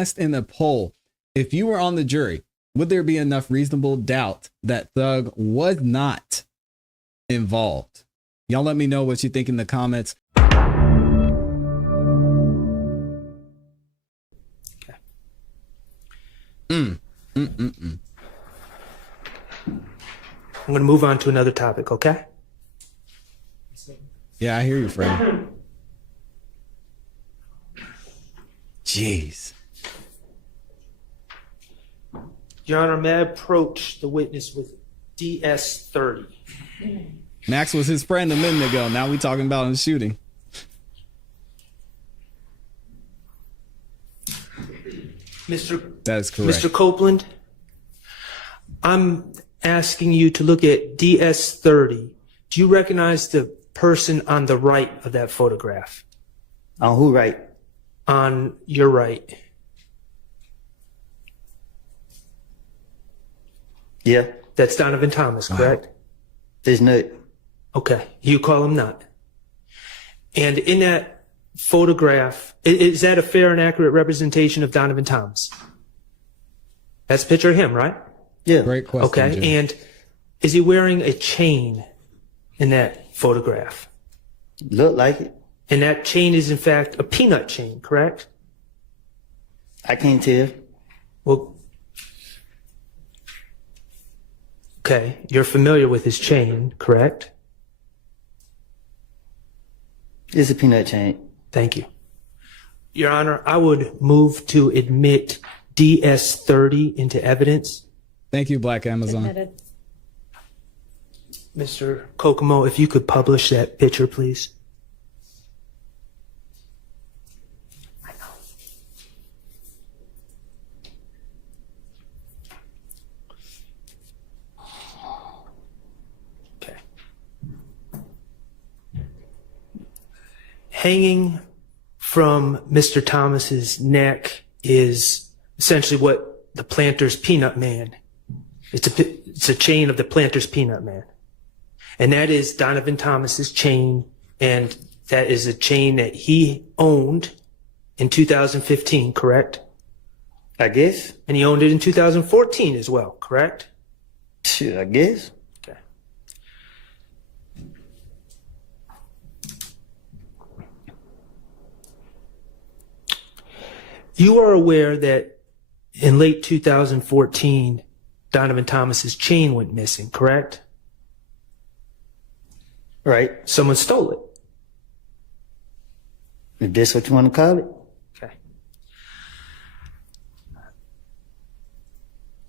asked in the poll, if you were on the jury, would there be enough reasonable doubt that Thug was not involved? Y'all let me know what you think in the comments. Okay. I'm going to move on to another topic, okay? Yeah, I hear you, Fred. Jeez. Your Honor, may I approach the witness with DS-30? Max was his friend a minute ago. Now we talking about him shooting. That is correct. Mr. Copeland, I'm asking you to look at DS-30. Do you recognize the person on the right of that photograph? On who right? On your right. Yeah. That's Donovan Thomas, correct? There's no. Okay. You call him not. And in that photograph, is that a fair and accurate representation of Donovan Thomas? That's a picture of him, right? Yeah. Great question. Okay. Jim. And is he wearing a chain in that photograph? Look like it. And that chain is in fact a peanut chain, correct? I can't tell. Well, okay. You're familiar with his chain, correct? It's a peanut chain. Thank you. Your Honor, I would move to admit DS-30 into evidence. Thank you, Black Amazon. Admitted. Mr. Kokomo, if you could publish that picture, please. Okay. Hanging from Mr. Thomas's neck is essentially what the Planter's Peanut Man. It's a chain of the Planter's Peanut Man. And that is Donovan Thomas's chain, and that is a chain that he owned in 2015, correct? I guess. And he owned it in 2014 as well, correct? Shit, I guess. Okay. You are aware that in late 2014, Donovan Thomas's chain went missing, correct? Right. Someone stole it. If that's what you want to call it. Okay.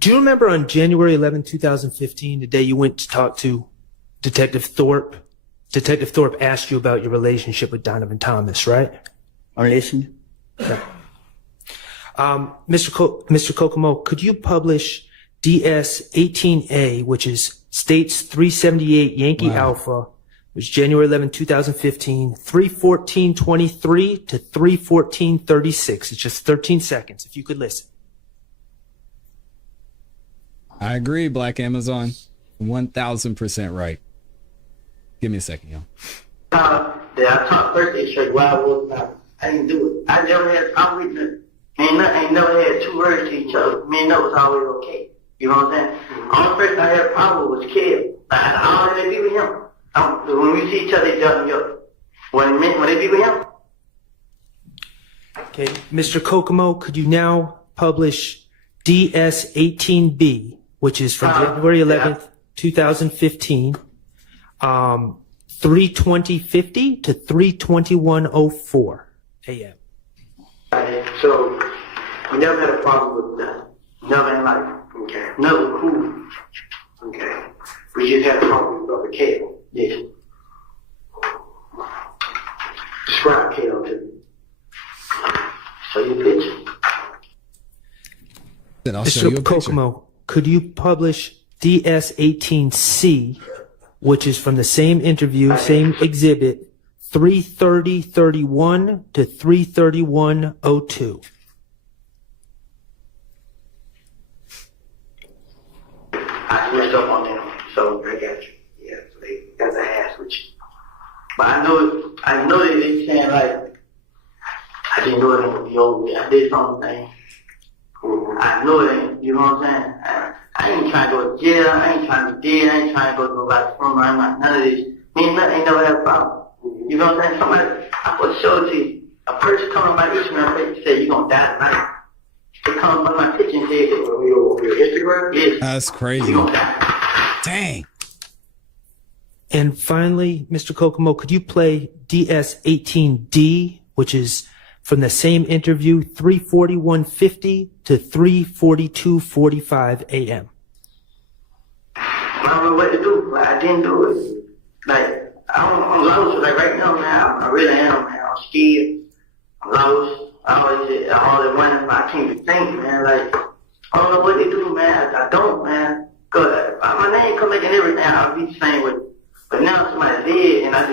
Do you remember on January 11, 2015, the day you went to talk to Detective Thorpe? Detective Thorpe asked you about your relationship with Donovan Thomas, right? I'm listening. Okay. Mr. Kokomo, could you publish DS-18A, which is States 378 Yankee Alpha, which is January 11, 2015, 3:14:23 to 3:14:36. It's just 13 seconds, if you could listen. I agree, Black Amazon. 1000% right. Give me a second, y'all. I talked Thursday straight while I was I didn't do it. I never had, I'm with it. Ain't never had two words to each other. Me and that was always okay. You know what I'm saying? Only person I had a problem with was Kev. I don't really be with him. When we see each other, it doesn't go. When they be with him. Okay, Mr. Kokomo, could you now publish DS-18B, which is from January 11th, 2015, 3:20:50 to 3:21:04 a.m. So, we never had a problem with nothing. Never in life. Okay. Never cool. Okay. We just had a problem with Brother Kev. Yes. Describe Kev to me. Show you a picture. Then I'll show you a Mr. picture. Kokomo, could you publish DS-18C, which is from the same interview, same exhibit, 3:30:31 to 3:31:02? I switched up on them, so I got you. Yeah, so they got the ass with you. But I know that they saying like, I didn't know it would be over with. I did something. I know it ain't. You know what I'm saying? I ain't trying to go to jail. I ain't trying to be dead. I ain't trying to go to nobody's funeral. I'm not none of this. Me and nothing ain't never had a problem. You know what I'm saying? Somebody, I will show it to you. A person come on my Instagram page and say, you gonna die tonight. They come on my picture and say, your Instagram? Yes. That's crazy. You gonna die. Dang. And finally, Mr. Kokomo, could you play DS18D, which is from the same interview, 3:41:50 to 3:42:45 a.m.? I don't know what to do. Like, I didn't do it. Like, I'm lost. Like, right now, man, I really am, man. I'm scared. I'm lost. I always say, all in one, I can't even think, man. Like, I don't know what to do, man. I don't, man. Cause my name come making everything. I'll be the same with it. But now somebody's dead, and I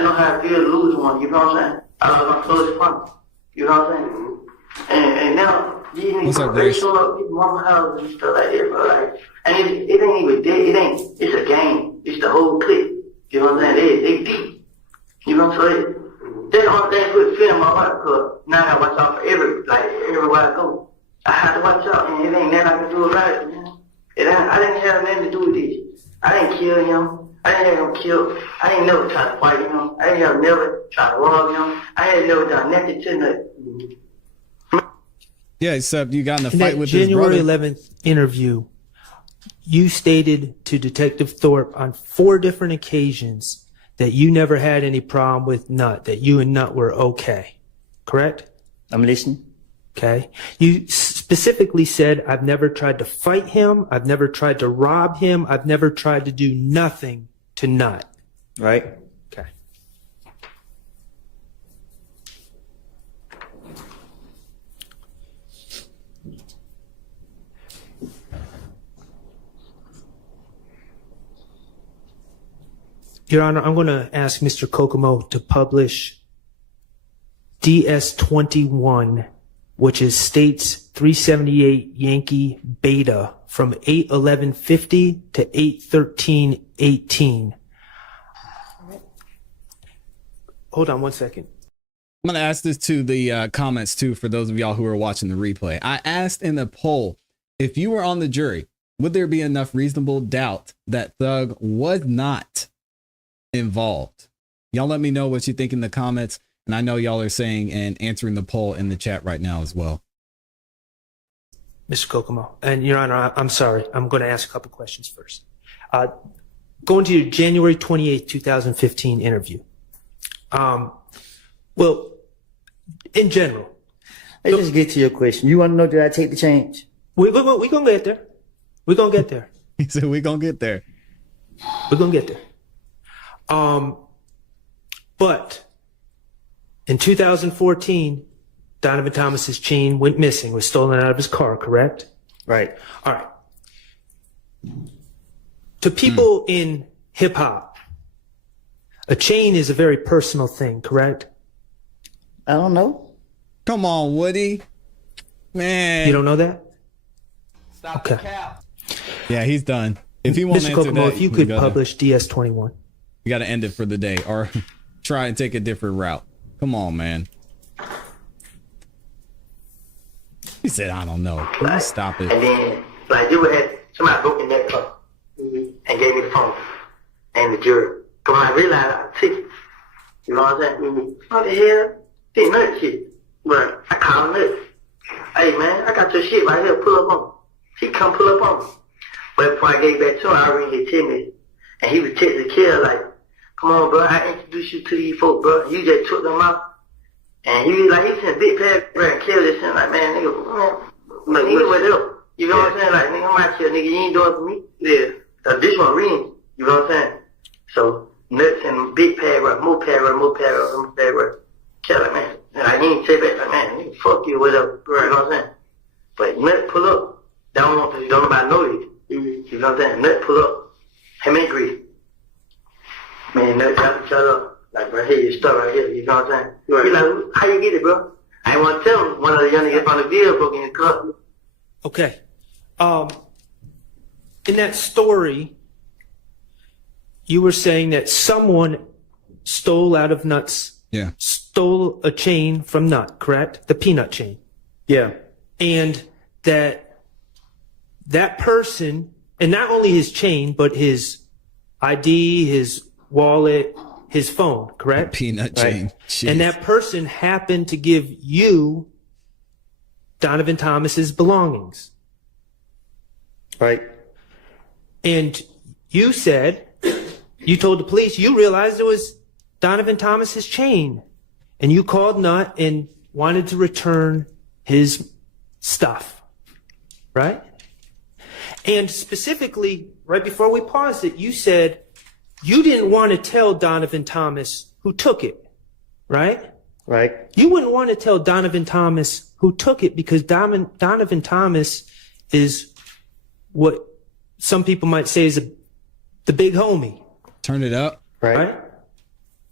know how I feel to lose one. You know what I'm saying? I lost my closest friend. You know what I'm saying? And now these niggas they showing up people's mama house and stuff like that, bro. Like, and it ain't even dead. It ain't. It's a game. It's the whole clip. You know what I'm saying? They deep. You know what I'm saying? That's the only thing put fear in my heart, because now I gotta watch out for everywhere I go. I have to watch out, and it ain't nothing I can do about it, man. I didn't have nothing to do with this. I didn't kill him. I didn't have him killed. I ain't never tried to fight him. I ain't never tried to rob him. I ain't never done nothing to nothing. Yeah, except you got in a In fight that with his January brother. 11th interview, you stated to Detective Thorpe on 4 different occasions that you never had any problem with Nut, that you and Nut were okay. Correct? I'm listening. Okay. You specifically said, I've never tried to fight him. I've never tried to rob him. I've never tried to do nothing to Nut. Right? Okay. Your Honor, I'm going to ask Mr. Kokomo to publish DS21, which is States 378 Yankee Beta from 8/11/50 to 8/13/18. Hold on one second. I'm going to ask this to the comments too, for those of y'all who are watching the replay. I asked in the poll, if you were on the jury, would there be enough reasonable doubt that Thug was not involved? Y'all let me know what you think in the comments. And I know y'all are saying and answering the poll in the chat right now as well. Mr. Kokomo, and Your Honor, I'm sorry. I'm going to ask a couple questions first. Going to your January 28th, 2015 interview. Well, in general. Let's just get to your question. You want to know, did I take the change? We're going to get there. We're going to get there. He said, we're going to get there. We're going to get there. But in 2014, Donovan Thomas's chain went missing, was stolen out of his car, correct? Right. All right. To people in hip hop, a chain is a very personal thing, correct? I don't know. Come on, Woody. Man. You don't know that? Stop Okay. the cap. Yeah, he's done. If he won't Mr. answer Kokomo, that, if you we could gotta- publish DS21. You got to end it for the day or try and take a different route. Come on, man. He said, I don't know. Please stop it. And then, like, you had somebody broke in that car and gave me the phone and the jury. But when I realized I took it, you know what I'm saying? What the hell? This nut shit. But I called Nut. Hey, man, I got your shit right here. Pull up on me. He come pull up on me. But before I gave back to him, I already hit 10 minutes. And he was texting the kid like, come on, bro, I introduced you to these folks, bro. You just took them out. And he was like, he sent big paragraph and killed this shit. Like, man, nigga, like, nigga, what up? You know what I'm saying? Like, nigga, I'm out here, nigga, you ain't doing it for me. Yeah. This one reading. You know what I'm saying? So, Nuts and big paragraph, more paragraph, more paragraph, more paragraph. Tell it, man. And I didn't say back, like, man, nigga, fuck you, whatever, bro. You know what I'm saying? But Nut pull up. Don't nobody know you. You know what I'm saying? Nut pull up. Him and Grease. Man, Nut shut up. Like, bro, here, your stuff right here. You know what I'm saying? Right. He like, how you get it, bro? I ain't want to tell him. One of the young niggas on the video broke in the car. Okay. In that story, you were saying that someone stole out of Nut's, stole a chain from Nut, correct? The peanut chain. Yeah. And that that person, and not only his chain, but his ID, his wallet, his phone, correct? Peanut chain. Jeez. And that person happened to give you Donovan Thomas's belongings. Right. And you said, you told the police, you realized it was Donovan Thomas's chain. And you called Nut and wanted to return his stuff. Right? And specifically, right before we paused it, you said you didn't want to tell Donovan Thomas who took it. Right? Right. You wouldn't want to tell Donovan Thomas who took it because Donovan Thomas is what some people might say is the big homie. Turn it up. Right?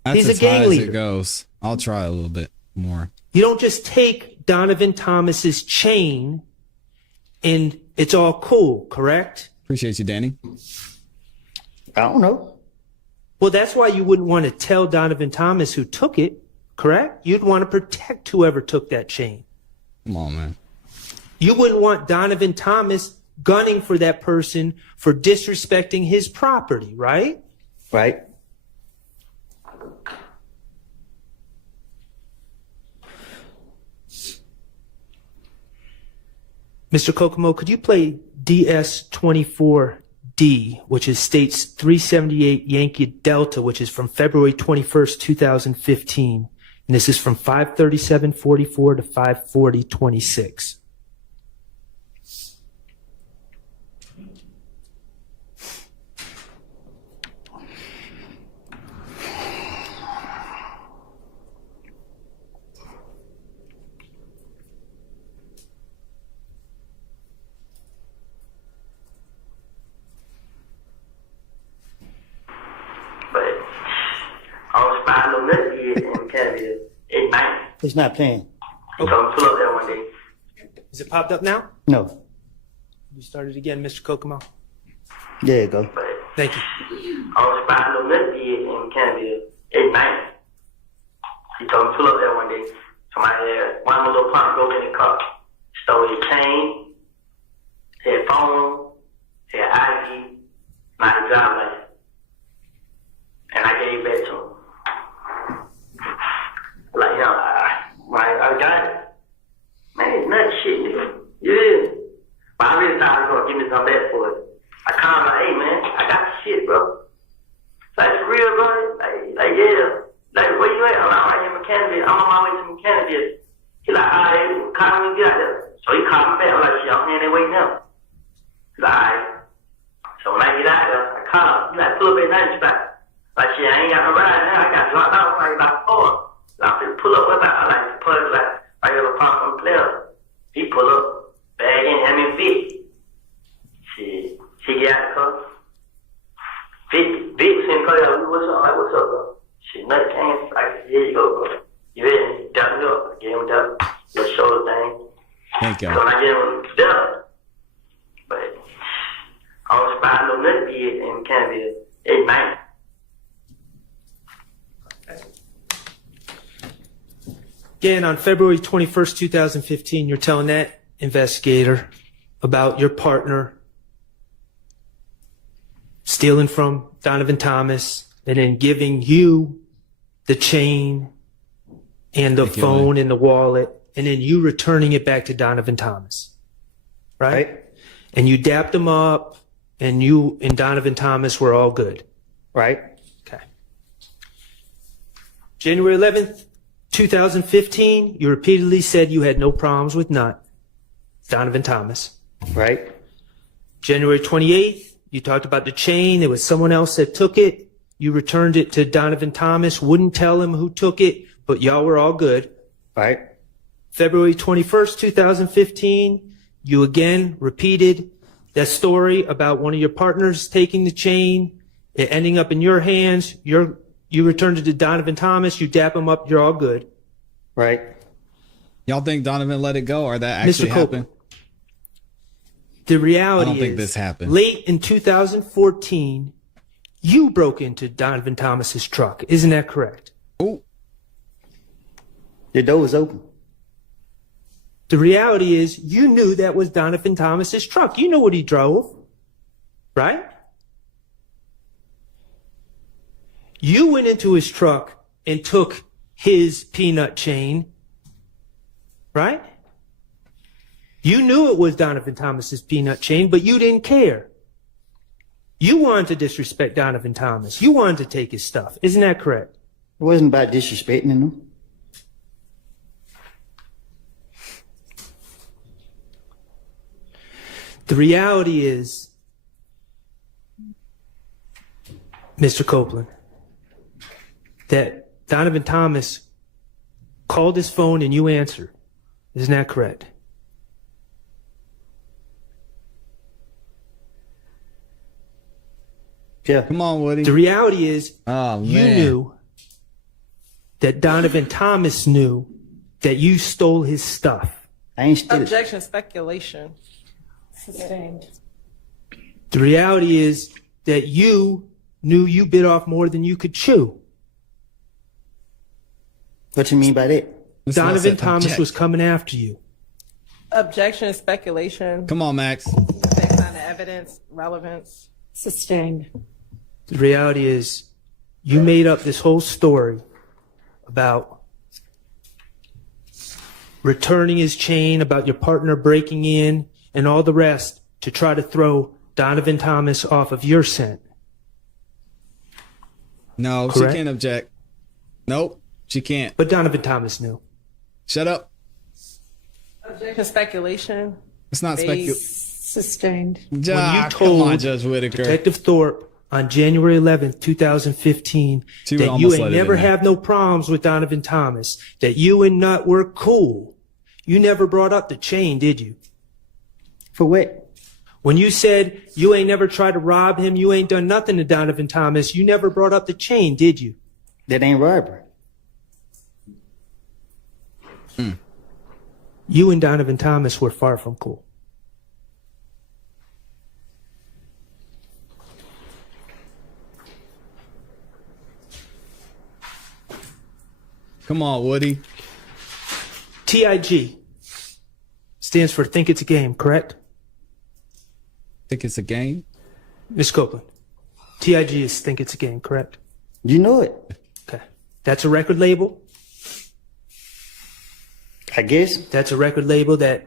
That's He's as a gang high as leader. it goes. I'll try a little bit more. You don't just take Donovan Thomas's chain and it's all cool, correct? Appreciate you, Danny. I don't know. Well, that's why you wouldn't want to tell Donovan Thomas who took it, correct? You'd want to protect whoever took that chain. Come on, man. You wouldn't want Donovan Thomas gunning for that person for disrespecting his property, right? Right. Mr. Kokomo, could you play DS24D, which is states 378 Yankee Delta, which is from February 21st, 2015. And this is from 5:37:44 to 5:40:26. It's not playing. So I'm pull up there one day. Is it popped up now? No. You started again, Mr. Kokomo. There you go. But Thank you. I was spotting a little kid in Canada at night. He told me pull up there one day. Somebody had one of my little punk broke in the car. Stole his chain, his phone, his ID, my driver's license. And I gave it back to him. Like, you know, I got it. Man, it's not shit, nigga. Yeah. But I really thought he was going to give me some back for it. I called him like, hey, man, I got the shit, bro. Like, for real, bro? Like, yeah. Like, where you at? I'm out right here in Mechanicsville. I'm on my way to Mechanicsville. He like, all right, call me when you get out there. So he called me back. I'm like, shit, I'm here, they waiting now. He's like, all right. So when I get out there, I call him. He like, pull up at night spot. Like, shit, I ain't got no ride now. I got dropped out like about 4. I'm finna pull up with I like to pull like I got a pump from player. He pull up, bag in, have me Vic. She get out the car. Vic was in the car, what's up? Like, what's up, bro? She nut came, like, here you go, bro. You ready? Dap me up. I gave him that little shoulder thing. Thank you. So when I gave him that, but I was spotting no nut kid in Canada at night. Again, on February 21st, 2015, you're telling that investigator about your partner stealing from Donovan Thomas and then giving you the chain and the phone and the wallet, and then you returning it back to Donovan Thomas. Right? And you dapped him up, and you and Donovan Thomas were all good. Right. Okay. January 11th, 2015, you repeatedly said you had no problems with Donovan Thomas. Right. January 28th, you talked about the chain. There was someone else that took it. You returned it to Donovan Thomas, wouldn't tell him who took it, but y'all were all good. Right. February 21st, 2015, you again repeated that story about one of your partners taking the chain, it ending up in your hands. You returned it to Donovan Thomas. You dap him up. You're all good. Right. Y'all think Donovan let it go, or that actually Mr. happened? The reality I don't think is, this happened. late in 2014, you broke into Donovan Thomas's truck. Isn't that correct? Oh, The door was open. The reality is you knew that was Donovan Thomas's truck. You know what he drove, right? You went into his truck and took his peanut chain, right? You knew it was Donovan Thomas's peanut chain, but you didn't care. You wanted to disrespect Donovan Thomas. You wanted to take his stuff. Isn't that correct? It wasn't about disrespecting him. The reality is, Mr. Copeland, that Donovan Thomas called his phone and you answered. Isn't that correct? Yeah. Come on, Woody. The reality is, Oh, you man. knew that Donovan Thomas knew that you stole his stuff. I ain't still. Objection, speculation. Sustained. The reality is that you knew you bit off more than you could chew. What you mean by that? This man Donovan said Thomas object. was coming after you. Objection, speculation. Come on, Max. Based on the evidence, relevance. Sustained. The reality is you made up this whole story about returning his chain, about your partner breaking in, and all the rest to try to throw Donovan Thomas off of your scent. No, Correct? she can't object. Nope, she can't. But Donovan Thomas knew. Shut up. Objection, speculation. It's not specul. Sustained. Ah, come told on, Judge Whitaker. Detective Thorpe on January 11th, 2015, She would that almost you let ain't it never in there. have no problems with Donovan Thomas, that you and Nut were cool. You never brought up the chain, did you? For what? When you said you ain't never tried to rob him, you ain't done nothing to Donovan Thomas, you never brought up the chain, did you? That ain't robbery. You and Donovan Thomas were far from cool. Come on, Woody. TIG stands for Think It's a Game, correct? Think it's a game? Miss Copeland, TIG is Think It's a Game, correct? You know it. Okay. That's a record label. I guess. That's a record label that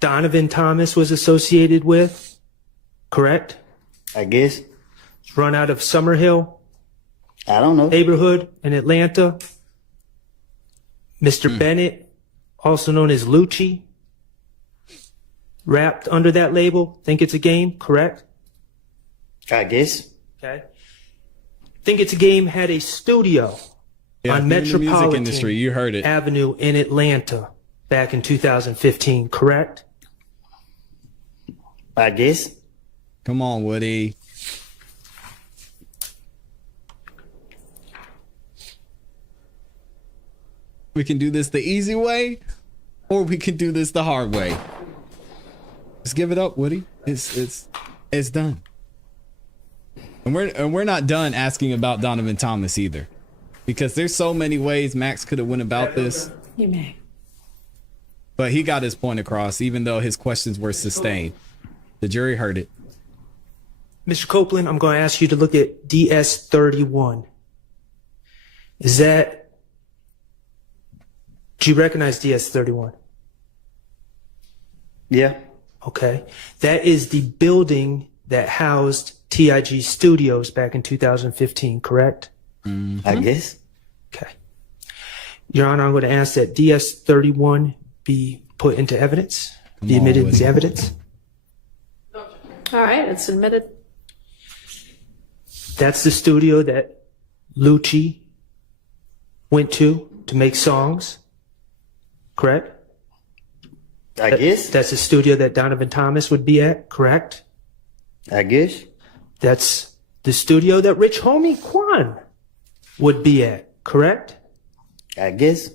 Donovan Thomas was associated with, correct? I guess. It's run out of Summerhill I don't know. neighborhood in Atlanta. Mr. Bennett, also known as Lucci, wrapped under that label. Think It's a Game, correct? I guess. Okay. Think It's a Game had a studio Yeah, on if you're in the music Metropolitan industry, you heard it. Avenue in Atlanta back in 2015, correct? I guess. Come on, Woody. We can do this the easy way, or we can do this the hard way. Just give it up, Woody. It's done. And we're not done asking about Donovan Thomas either, because there's so many ways Max could have went about this, You may. but he got his point across, even though his questions were sustained. The jury heard it. Mr. Copeland, I'm going to ask you to look at DS31. Do you recognize DS31? Yeah. Okay. That is the building that housed TIG Studios back in 2015, correct? I guess. Okay. Your Honor, I'm going to ask that DS31 be put into evidence, be on, admitted Woody. into evidence. All right, it's admitted. That's the studio that Lucci went to make songs, correct? I guess. That's the studio that Donovan Thomas would be at, correct? I guess. That's the studio that Rich Homie Quan would be at, correct? I guess.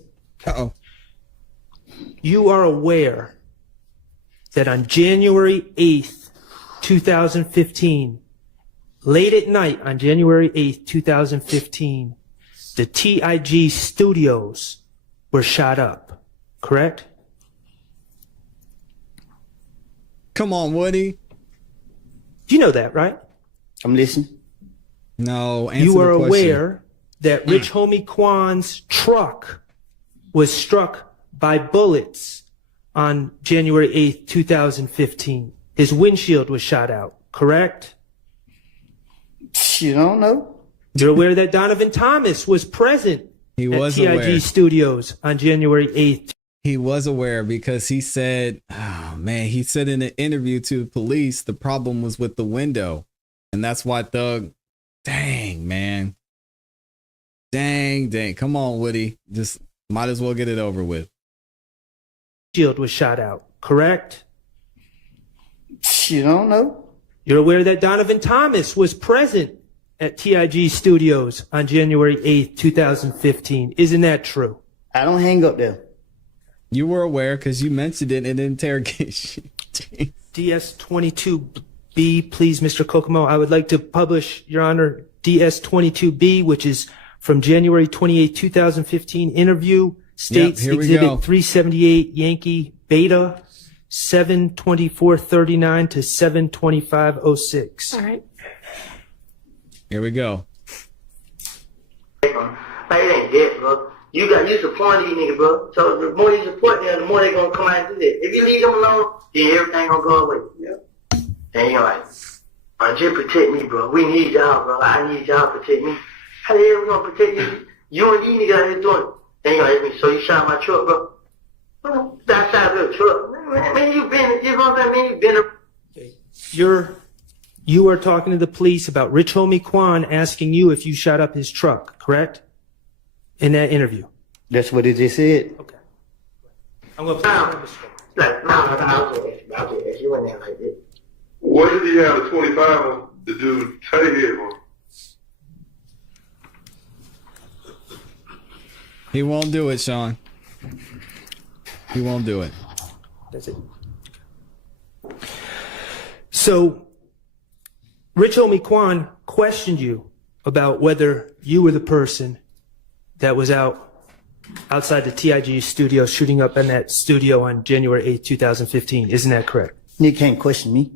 Uh-oh. You are aware that on January 8th, 2015, late at night on January 8th, 2015, the TIG Studios were shot up, correct? Come on, Woody. You know that, right? I'm listening. No, answer You are the question. aware that Rich Homie Kwan's truck was struck by bullets on January 8th, 2015. His windshield was shot out, correct? You don't know? You're aware that Donovan Thomas was present He at was TIG aware. Studios on January 8th. He was aware because he said, oh man, he said in an interview to the police, the problem was with the window. And that's why Thug, dang, man. Dang. Come on, Woody. Just might as well get it over with. Windshield was shot out, correct? You don't know? You're aware that Donovan Thomas was present at TIG Studios on January 8th, 2015. Isn't that true? I don't hang up there. You were aware because you mentioned it in interrogation. DS22B, please, Mr. Kokomo. I would like to publish, Your Honor, DS22B, which is from January 28, 2015 interview, states here we Exhibit go. 378 Yankee Beta 72439 to 72506. All right. Here we go. Like, it ain't dead, bro. You support these niggas, bro. So the more you support them, the more they gonna come out and do that. If you leave them alone, then everything gonna go away. Yeah. And you're like, just protect me, bro. We need y'all, bro. I need y'all to protect me. How the hell we gonna protect you? You and these niggas out here doing it. Then you're gonna ask me, so you shot my truck, bro? Well, that shot your truck. Man, you been, you know what I mean? You been a... You are talking to the police about Rich Homie Kwan asking you if you shot up his truck, correct? In that interview. That's what it just said. Okay. I'm going to I was just asking. You went there like this. What did he have a 25 on to do tight head on? He won't do it, Sean. He won't do it. That's it. So, Rich Homie Kwan questioned you about whether you were the person that was outside the TIG studio shooting up in that studio on January 8th, 2015. Isn't that correct? You can't question me.